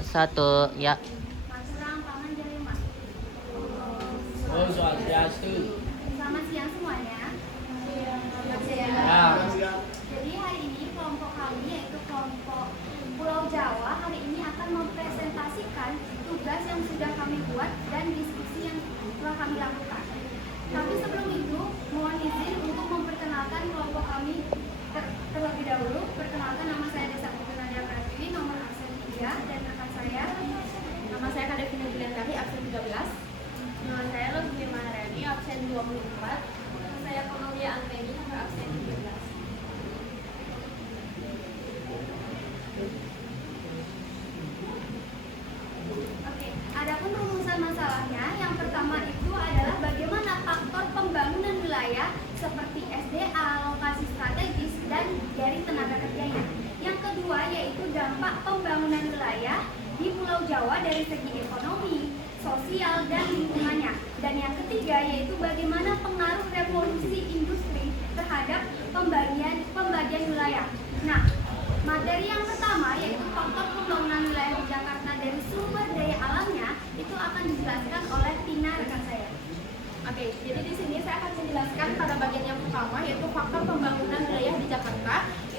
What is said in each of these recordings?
Satu, ya. Magelang, Paman, Jelema. Oh, Swastiastu. Selamat siang semuanya. Selamat Ya. Jadi hari ini kelompok kami yaitu kelompok Pulau Jawa hari ini akan mempresentasikan tugas yang sudah kami buat dan diskusi yang telah kami lakukan. Tapi sebelum itu, mohon izin untuk memperkenalkan kelompok kami terlebih dahulu. Perkenalkan, nama saya Desa Putri Nadia Pratiwi, nomor absen 3, dan rekan saya. Nama saya Kadevina Juliantari, absen 13. Nama saya Lutfi Maharani, absen 24. Nama saya Kamalia Angkeni, nomor absen 13. Oke, adapun rumusan masalahnya, yang pertama itu adalah bagaimana faktor pembangunan wilayah seperti SDA, lokasi strategis, dan dari tenaga kerjanya. Yang kedua yaitu dampak pembangunan wilayah di Pulau Jawa dari segi ekonomi, sosial, dan lingkungannya. Dan yang ketiga yaitu bagaimana pengaruh revolusi industri terhadap pembagian wilayah. Nah, materi yang pertama yaitu faktor pembangunan wilayah di Jakarta dari sumber daya alamnya itu akan dijelaskan oleh Tina, rekan saya. Oke, jadi di sini saya akan menjelaskan pada bagian yang pertama yaitu faktor pembangunan wilayah di Jakarta.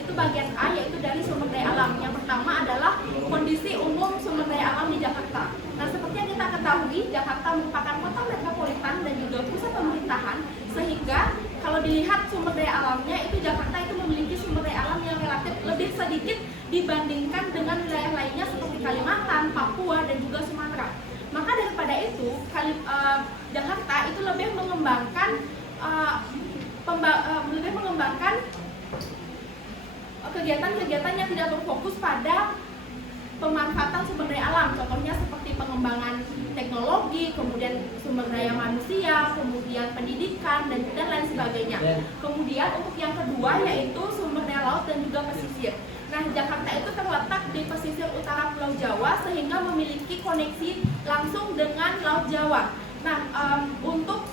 Itu bagian A yaitu dari sumber daya alam. Yang pertama adalah kondisi umum sumber daya alam di Jakarta. Nah, seperti yang kita ketahui, Jakarta merupakan kota metropolitan dan juga pusat pemerintahan, sehingga kalau dilihat sumber daya alamnya itu Jakarta itu memiliki sumber daya alam yang relatif lebih sedikit dibandingkan dengan wilayah lainnya seperti Kalimantan, Papua, dan juga Sumatera. Maka daripada itu, Jakarta itu lebih mengembangkan kegiatan-kegiatan yang tidak berfokus pada pemanfaatan sumber daya alam. Contohnya seperti pengembangan teknologi, kemudian sumber daya manusia, kemudian pendidikan, dan lain sebagainya. Kemudian untuk yang kedua yaitu sumber daya laut dan juga pesisir. Nah, Jakarta itu terletak di pesisir utara Pulau Jawa sehingga memiliki koneksi langsung dengan Laut Jawa. Nah, untuk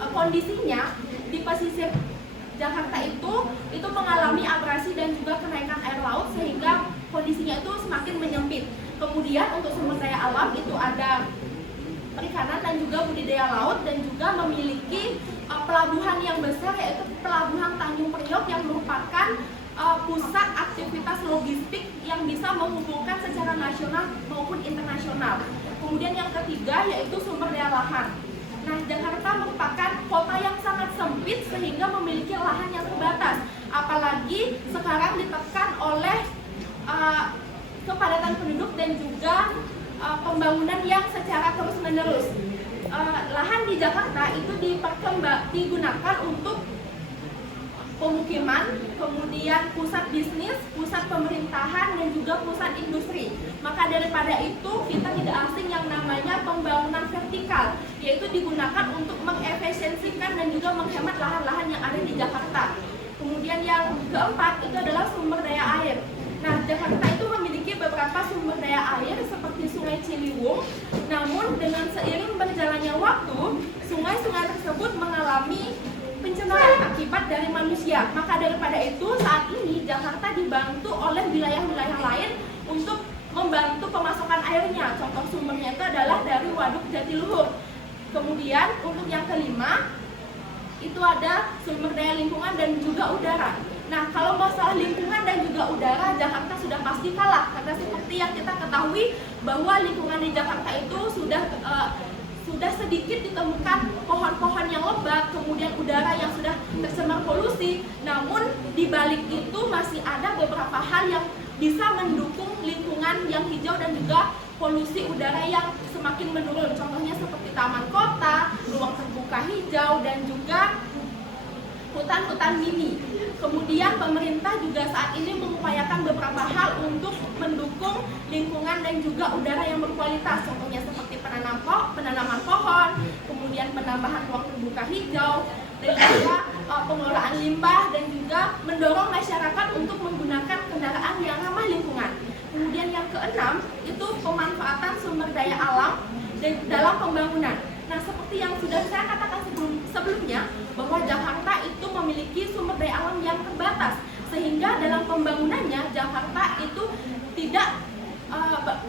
kondisinya di pesisir Jakarta itu mengalami abrasi dan juga kenaikan air laut sehingga kondisinya itu semakin menyempit. Kemudian untuk sumber daya alam itu ada perikanan dan juga budidaya laut dan juga memiliki pelabuhan yang besar yaitu Pelabuhan Tanjung Priok yang merupakan pusat aktivitas logistik yang bisa menghubungkan secara nasional maupun internasional. Kemudian yang ketiga yaitu sumber daya lahan. Nah, Jakarta merupakan kota yang sangat sempit sehingga memiliki lahan yang terbatas. Apalagi sekarang ditekan oleh kepadatan penduduk dan juga pembangunan yang secara terus-menerus. Lahan di Jakarta itu digunakan untuk pemukiman, kemudian pusat bisnis, pusat pemerintahan, dan juga pusat industri. Maka daripada itu kita tidak asing yang namanya pembangunan vertikal, yaitu digunakan untuk mengefisiensikan dan juga menghemat lahan-lahan yang ada di Jakarta. Kemudian yang keempat itu adalah sumber daya air. Nah, Jakarta itu memiliki beberapa sumber daya air seperti Sungai Ciliwung. Namun dengan seiring berjalannya waktu, sungai-sungai tersebut mengalami pencemaran akibat dari manusia. Maka daripada itu saat ini Jakarta dibantu oleh wilayah-wilayah lain untuk membantu pemasokan airnya. Contoh sumbernya itu adalah dari Waduk Jatiluhur. Kemudian untuk yang kelima itu ada sumber daya lingkungan dan juga udara. Nah, kalau masalah lingkungan dan juga udara, Jakarta sudah pasti kalah. Karena seperti yang kita ketahui bahwa lingkungan di Jakarta itu sudah sedikit ditemukan pohon-pohon yang lebat, kemudian udara yang sudah tercemar polusi. Namun di balik itu masih ada beberapa hal yang bisa mendukung lingkungan yang hijau dan juga polusi udara yang semakin menurun. Contohnya seperti taman kota, ruang terbuka hijau, dan juga hutan-hutan mini. Kemudian pemerintah juga saat ini mengupayakan beberapa hal untuk mendukung lingkungan dan juga udara yang berkualitas. Contohnya seperti penanaman pohon, kemudian penambahan ruang terbuka hijau, dan juga pengelolaan limbah, dan juga mendorong masyarakat untuk menggunakan kendaraan yang ramah lingkungan. Kemudian yang keenam itu pemanfaatan sumber daya alam dalam pembangunan. Nah, seperti yang sudah saya katakan sebelumnya bahwa Jakarta itu memiliki sumber daya alam yang terbatas, sehingga dalam pembangunannya Jakarta itu tidak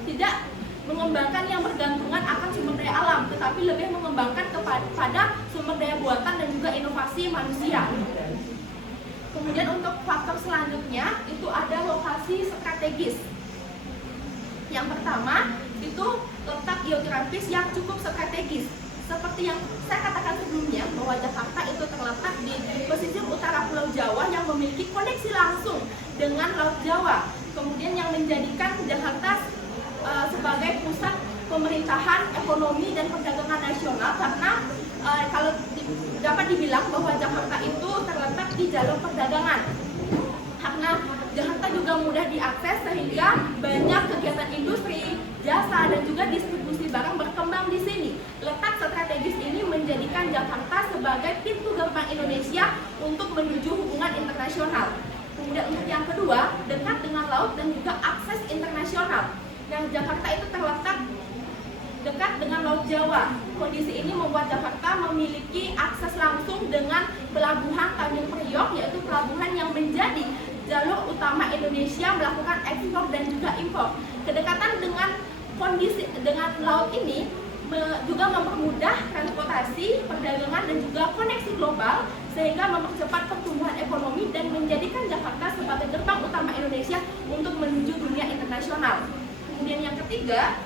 tidak mengembangkan yang bergantungan akan sumber daya alam, tetapi lebih mengembangkan kepada sumber daya buatan dan juga inovasi manusia. Kemudian untuk faktor selanjutnya itu ada lokasi strategis. Yang pertama itu letak geografis yang cukup strategis. Seperti yang saya katakan sebelumnya bahwa Jakarta itu terletak di pesisir utara Pulau Jawa yang memiliki koneksi langsung dengan Laut Jawa. Kemudian yang menjadikan Jakarta sebagai pusat pemerintahan, ekonomi, dan perdagangan nasional karena kalau dapat dibilang bahwa Jakarta itu terletak di jalur perdagangan. Karena Jakarta juga mudah diakses sehingga banyak kegiatan industri, jasa, dan juga distribusi barang berkembang di sini. Letak strategis ini menjadikan Jakarta sebagai pintu gerbang Indonesia untuk menuju hubungan internasional. Kemudian untuk yang kedua, dekat dengan laut dan juga akses internasional. Yang Jakarta itu terletak dekat dengan Laut Jawa. Kondisi ini membuat Jakarta memiliki akses langsung dengan pelabuhan Tanjung Priok, yaitu pelabuhan yang menjadi jalur utama Indonesia melakukan ekspor dan juga impor. Kedekatan dengan laut ini juga mempermudah transportasi, perdagangan, dan juga koneksi global sehingga mempercepat pertumbuhan ekonomi dan menjadikan Jakarta sebagai gerbang utama Indonesia untuk menuju dunia internasional. Kemudian yang ketiga,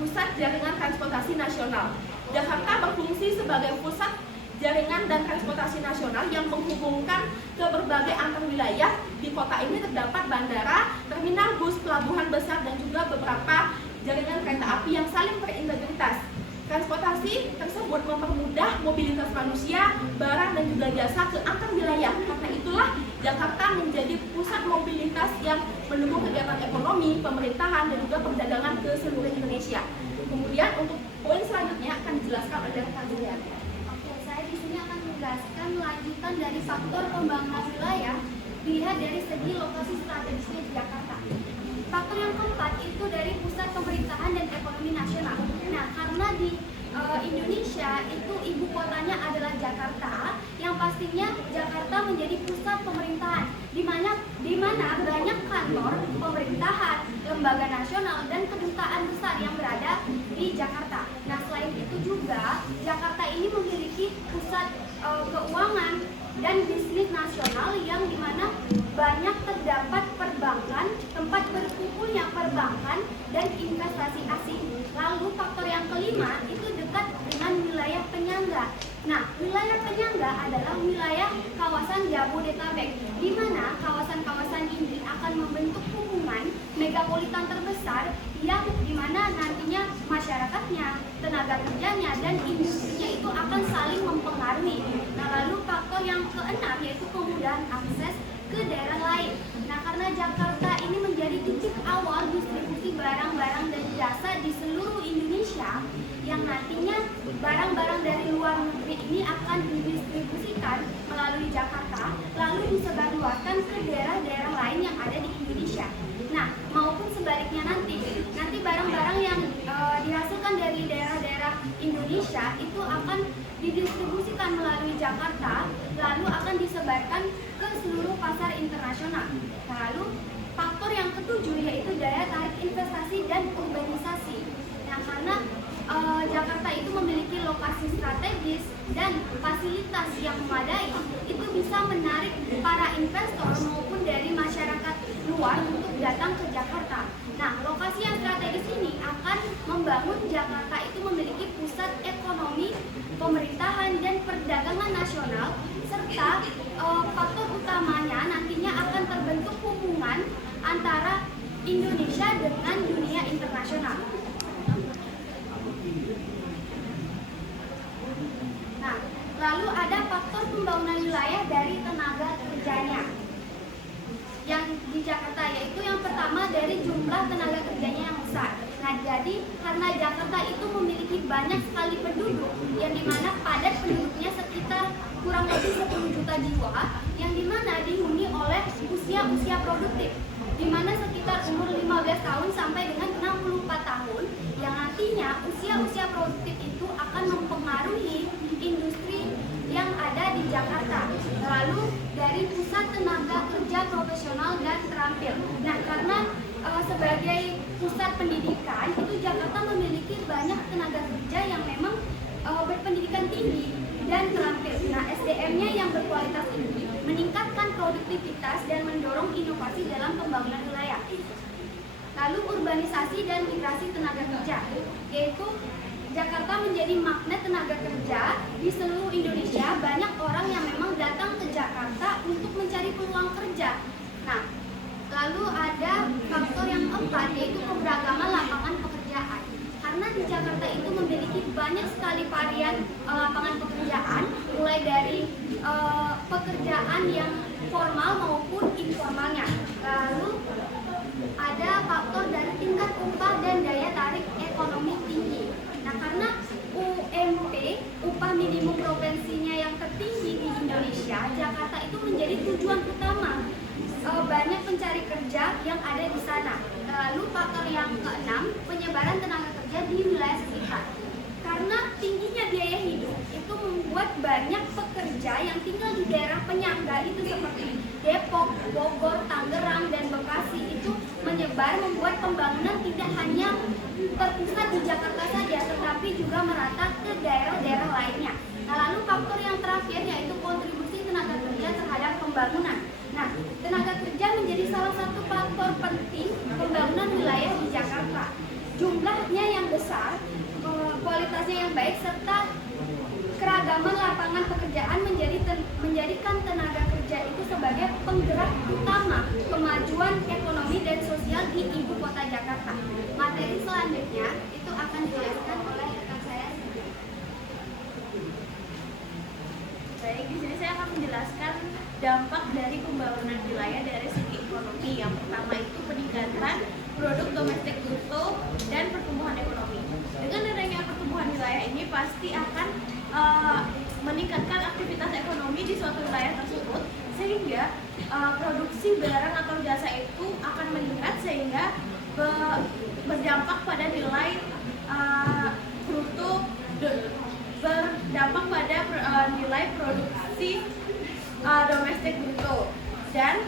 pusat jaringan transportasi nasional. Jakarta berfungsi sebagai pusat jaringan dan transportasi nasional yang menghubungkan ke berbagai antar wilayah. Di kota ini terdapat bandara, terminal bus, pelabuhan besar, dan juga beberapa jaringan kereta api yang saling berintegritas. Transportasi tersebut mempermudah mobilitas manusia, barang, dan juga jasa ke antar wilayah. Karena itulah Jakarta menjadi pusat mobilitas yang mendukung kegiatan ekonomi, pemerintahan, dan juga perdagangan ke seluruh Indonesia. Kemudian untuk poin selanjutnya akan dijelaskan oleh Kak Julian. Oke, saya di sini akan menjelaskan lanjutan dari faktor pembangunan wilayah dilihat dari segi lokasi strategisnya di Jakarta. Faktor yang keempat itu dari pusat pemerintahan dan ekonomi nasional. Nah, karena di Indonesia itu ibu kotanya adalah Jakarta, yang pastinya Jakarta menjadi pusat pemerintahan, di mana banyak kantor pemerintahan, lembaga nasional, dan kedutaan besar yang berada di Jakarta. Nah, selain itu juga Jakarta ini memiliki pusat keuangan dan bisnis nasional yang dimana banyak terdapat perbankan, tempat berkumpulnya perbankan dan investasi asing. Lalu faktor yang kelima itu dekat dengan wilayah penyangga. Nah, wilayah penyangga adalah wilayah kawasan Jabodetabek, di mana kawasan-kawasan ini akan membentuk hubungan megapolitan terbesar yang dimana nantinya masyarakatnya, tenaga kerjanya, dan industrinya itu akan saling mempengaruhi. Nah, lalu faktor yang keenam yaitu kemudahan akses ke daerah lain. Nah, karena Jakarta ini menjadi titik awal distribusi barang-barang dan jasa di seluruh Indonesia, yang nantinya barang-barang dari luar negeri ini akan didistribusikan melalui Jakarta, lalu disebarluaskan ke daerah-daerah lain yang ada di Indonesia. Nah, maupun sebaliknya nanti barang-barang yang dihasilkan dari daerah-daerah Indonesia itu akan didistribusikan melalui Jakarta, lalu akan disebarkan ke seluruh pasar internasional. Nah, lalu faktor yang ketujuh yaitu daya tarik investasi dan urbanisasi. Nah, karena Jakarta itu memiliki lokasi strategis dan fasilitas yang memadai, itu bisa menarik para investor maupun dari masyarakat luar untuk datang ke Jakarta. Nah, lokasi yang strategis ini akan membangun Jakarta itu memiliki pusat ekonomi, pemerintahan, dan perdagangan nasional, serta faktor utamanya nantinya akan terbentuk hubungan antara Indonesia dengan dunia internasional. Nah, lalu ada faktor pembangunan wilayah dari tenaga kerjanya yang di Jakarta, yaitu yang pertama dari jumlah tenaga kerjanya yang besar. Nah, jadi karena Jakarta itu memiliki banyak sekali penduduk, yang dimana padat penduduknya sekitar kurang lebih 10 juta jiwa, yang dimana dihuni oleh usia produktif, dimana sekitar umur 15 tahun sampai dengan 64 tahun, yang nantinya usia produktif itu akan mempengaruhi industri yang ada di Jakarta. Lalu dari pusat tenaga kerja profesional dan terampil. Nah, karena sebagai pusat pendidikan, itu Jakarta memiliki banyak tenaga kerja yang memang berpendidikan tinggi dan terampil. Nah, SDM-nya yang berkualitas tinggi meningkatkan produktivitas dan mendorong inovasi dalam pembangunan wilayah. Lalu urbanisasi dan migrasi tenaga kerja, yaitu Jakarta menjadi magnet tenaga kerja di seluruh Indonesia. Banyak orang yang memang datang ke Jakarta untuk mencari peluang kerja. Nah, lalu ada faktor yang keempat, yaitu keberagaman lapangan pekerjaan. Karena di Jakarta itu memiliki banyak sekali varian lapangan pekerjaan, mulai dari pekerjaan yang formal maupun informalnya. Lalu ada faktor dari tingkat upah dan daya tarik ekonomi tinggi. Nah, karena UMP, upah minimum provinsinya yang tertinggi di Indonesia, Jakarta itu menjadi tujuan utama banyak pencari kerja yang ada di sana. Lalu faktor yang keenam, penyebaran tenaga kerja di wilayah sekitar. Karena tingginya biaya hidup itu membuat banyak pekerja yang tinggal di daerah penyangga itu seperti Depok, Bogor, Tangerang, dan Bekasi itu menyebar, membuat pembangunan tidak hanya terpusat di Jakarta saja, tetapi juga merata ke daerah-daerah lainnya. Nah, lalu faktor yang terakhir yaitu kontribusi tenaga kerja terhadap pembangunan. Nah, tenaga kerja menjadi salah satu faktor penting pembangunan wilayah di Jakarta. Jumlahnya yang besar, kualitasnya yang baik, serta keragaman lapangan pekerjaan menjadikan tenaga kerja itu sebagai penggerak utama kemajuan ekonomi dan sosial di ibu kota Jakarta. Materi selanjutnya itu akan dijelaskan oleh rekan saya. Baik, di sini saya akan menjelaskan dampak dari pembangunan wilayah dari segi ekonomi. Yang pertama itu peningkatan produk domestik bruto dan pertumbuhan ekonomi. Dengan adanya pertumbuhan wilayah ini pasti akan meningkatkan aktivitas ekonomi di suatu wilayah tersebut, sehingga produksi barang atau jasa itu akan meningkat, sehingga berdampak pada nilai bruto, berdampak pada nilai produksi domestik bruto. Dan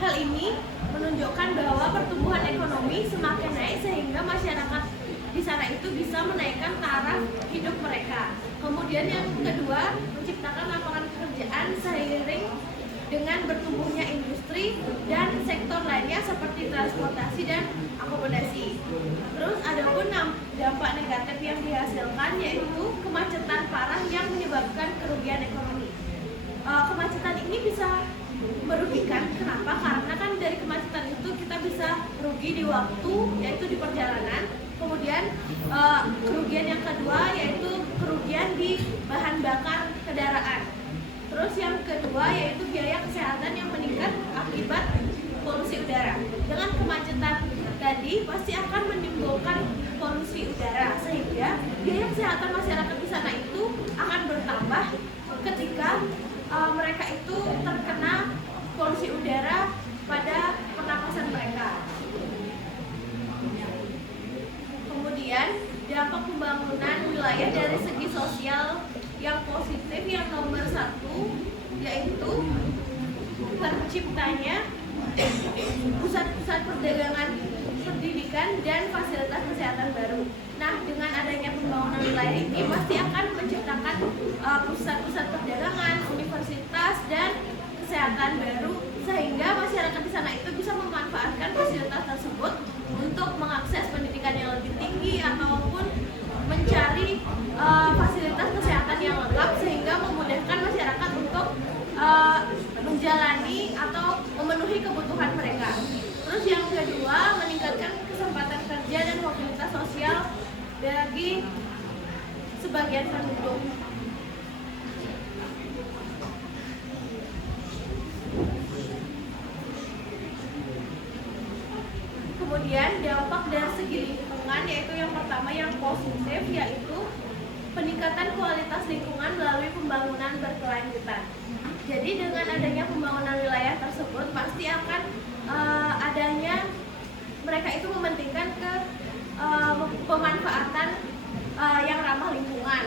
hal ini menunjukkan bahwa pertumbuhan ekonomi semakin naik, sehingga masyarakat di sana itu bisa menaikkan taraf hidup mereka. Kemudian yang kedua, menciptakan lapangan pekerjaan seiring dengan bertumbuhnya industri dan sektor lainnya seperti transportasi dan akomodasi. Terus ada pun dampak negatif yang dihasilkan, yaitu kemacetan parah yang menyebabkan kerugian ekonomi. Kemacetan ini bisa merugikan. Kenapa? Karena kan dari kemacetan itu kita bisa rugi di waktu, yaitu di perjalanan. Kemudian kerugian yang kedua yaitu kerugian di bahan bakar kendaraan. Terus yang kedua yaitu biaya kesehatan yang meningkat akibat polusi udara. Dengan kemacetan tadi pasti akan menimbulkan polusi udara, sehingga biaya kesehatan masyarakat di sana itu akan bertambah ketika mereka itu terkena polusi udara pada pernapasan mereka. Kemudian dampak pembangunan wilayah dari segi sosial yang positif yang nomor satu yaitu terciptanya pusat-pusat perdagangan, pendidikan, dan fasilitas kesehatan baru. Nah, dengan adanya pembangunan wilayah ini pasti akan menciptakan pusat-pusat perdagangan, universitas, dan kesehatan baru, sehingga masyarakat di sana itu bisa memanfaatkan fasilitas tersebut untuk mengakses pendidikan yang lebih tinggi ataupun mencari fasilitas kesehatan yang lengkap, sehingga memudahkan masyarakat untuk menjalani atau memenuhi kebutuhan mereka. Terus yang kedua, meningkatkan kesempatan kerja dan mobilitas sosial bagi sebagian penduduk. Kemudian dampak dari segi lingkungan, yaitu yang pertama yang positif, yaitu peningkatan kualitas lingkungan melalui pembangunan berkelanjutan. Jadi dengan adanya pembangunan wilayah tersebut pasti akan adanya mereka itu mementingkan ke pemanfaatan yang ramah lingkungan,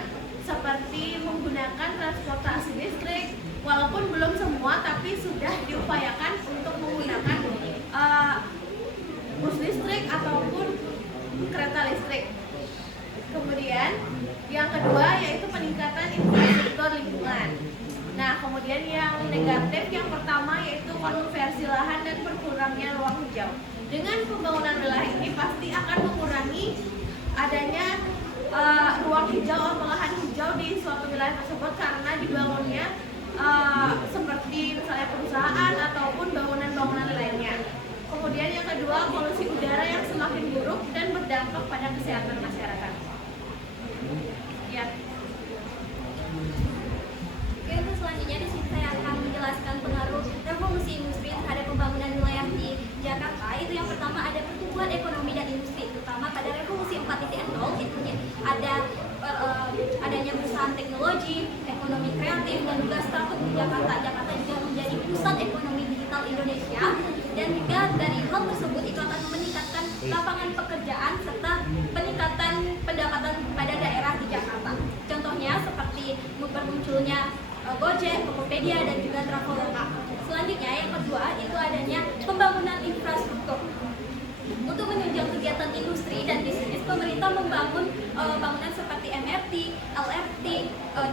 seperti menggunakan transportasi listrik, walaupun belum semua tapi sudah diupayakan untuk menggunakan bus listrik ataupun kereta listrik. Kemudian yang kedua yaitu peningkatan infrastruktur lingkungan. Nah, kemudian yang negatif yang pertama yaitu konversi lahan dan berkurangnya ruang hijau. Dengan pembangunan wilayah ini pasti akan mengurangi adanya ruang hijau atau lahan hijau di suatu wilayah tersebut karena dibangunnya seperti misalnya perusahaan ataupun bangunan-bangunan lainnya. Kemudian yang kedua, polusi udara yang semakin buruk dan berdampak pada kesehatan masyarakat. Ya. Oke, untuk selanjutnya di sini saya akan menjelaskan pengaruh revolusi industri terhadap pembangunan wilayah di Jakarta. Itu yang pertama ada pertumbuhan ekonomi dan industri, terutama pada revolusi 4.0 itu ada adanya perusahaan teknologi, ekonomi kreatif dan juga startup di Jakarta. Jakarta juga menjadi pusat ekonomi digital Indonesia dan juga dari hal tersebut itu akan meningkatkan lapangan pekerjaan serta peningkatan pendapatan pada daerah di Jakarta. Contohnya seperti bermunculnya Gojek, Tokopedia dan juga Traveloka. Selanjutnya yang kedua itu adanya pembangunan infrastruktur. Untuk menunjang kegiatan industri dan bisnis, pemerintah membangun bangunan seperti MRT, LRT,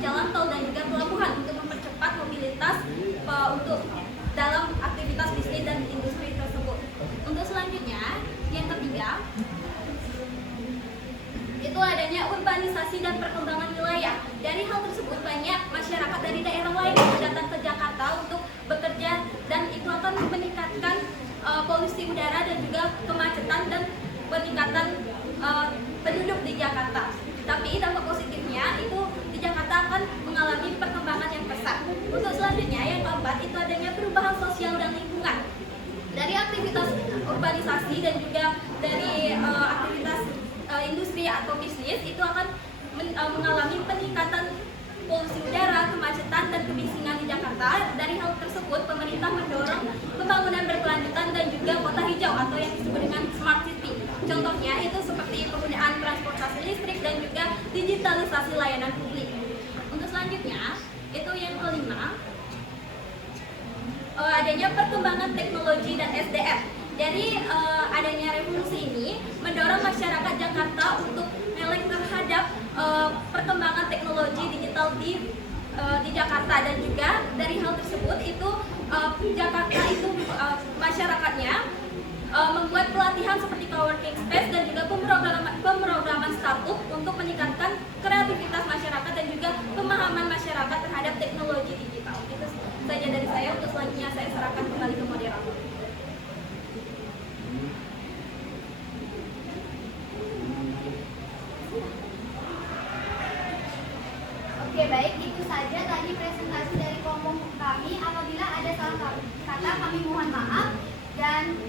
jalan tol dan juga pelabuhan untuk mempercepat mobilitas untuk dalam aktivitas bisnis dan industri tersebut. Untuk selanjutnya, yang ketiga, itu adanya urbanisasi dan perkembangan wilayah. Dari hal tersebut banyak masyarakat dari daerah lain yang datang ke Jakarta untuk bekerja dan itu akan meningkatkan polusi udara dan juga kemacetan dan peningkatan penduduk di Jakarta. Tapi dampak positifnya itu di Jakarta akan mengalami perkembangan yang pesat. Untuk selanjutnya yang keempat itu adanya perubahan sosial dan lingkungan. Dari aktivitas urbanisasi dan juga dari aktivitas industri atau bisnis itu akan mengalami peningkatan polusi udara, kemacetan dan kebisingan di Jakarta. Dari hal tersebut pemerintah mendorong pembangunan berkelanjutan dan juga kota hijau atau yang disebut dengan smart city. Contohnya itu seperti penggunaan transportasi listrik dan juga digitalisasi layanan publik. Untuk selanjutnya itu yang kelima, adanya perkembangan teknologi dan SDM. Dari adanya revolusi ini mendorong masyarakat Jakarta untuk melek terhadap perkembangan teknologi digital di Jakarta dan juga dari hal tersebut itu Jakarta itu masyarakatnya membuat pelatihan seperti coworking space dan juga pemrograman startup untuk meningkatkan kreativitas masyarakat dan juga pemahaman masyarakat terhadap teknologi digital. Itu saja dari saya. Untuk selanjutnya saya serahkan kembali ke moderator. Oke, baik, itu saja tadi presentasi dari kelompok kami. Apabila ada salah kata kami mohon maaf dan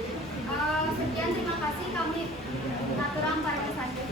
sekian, terima kasih. Kami aturang para saja.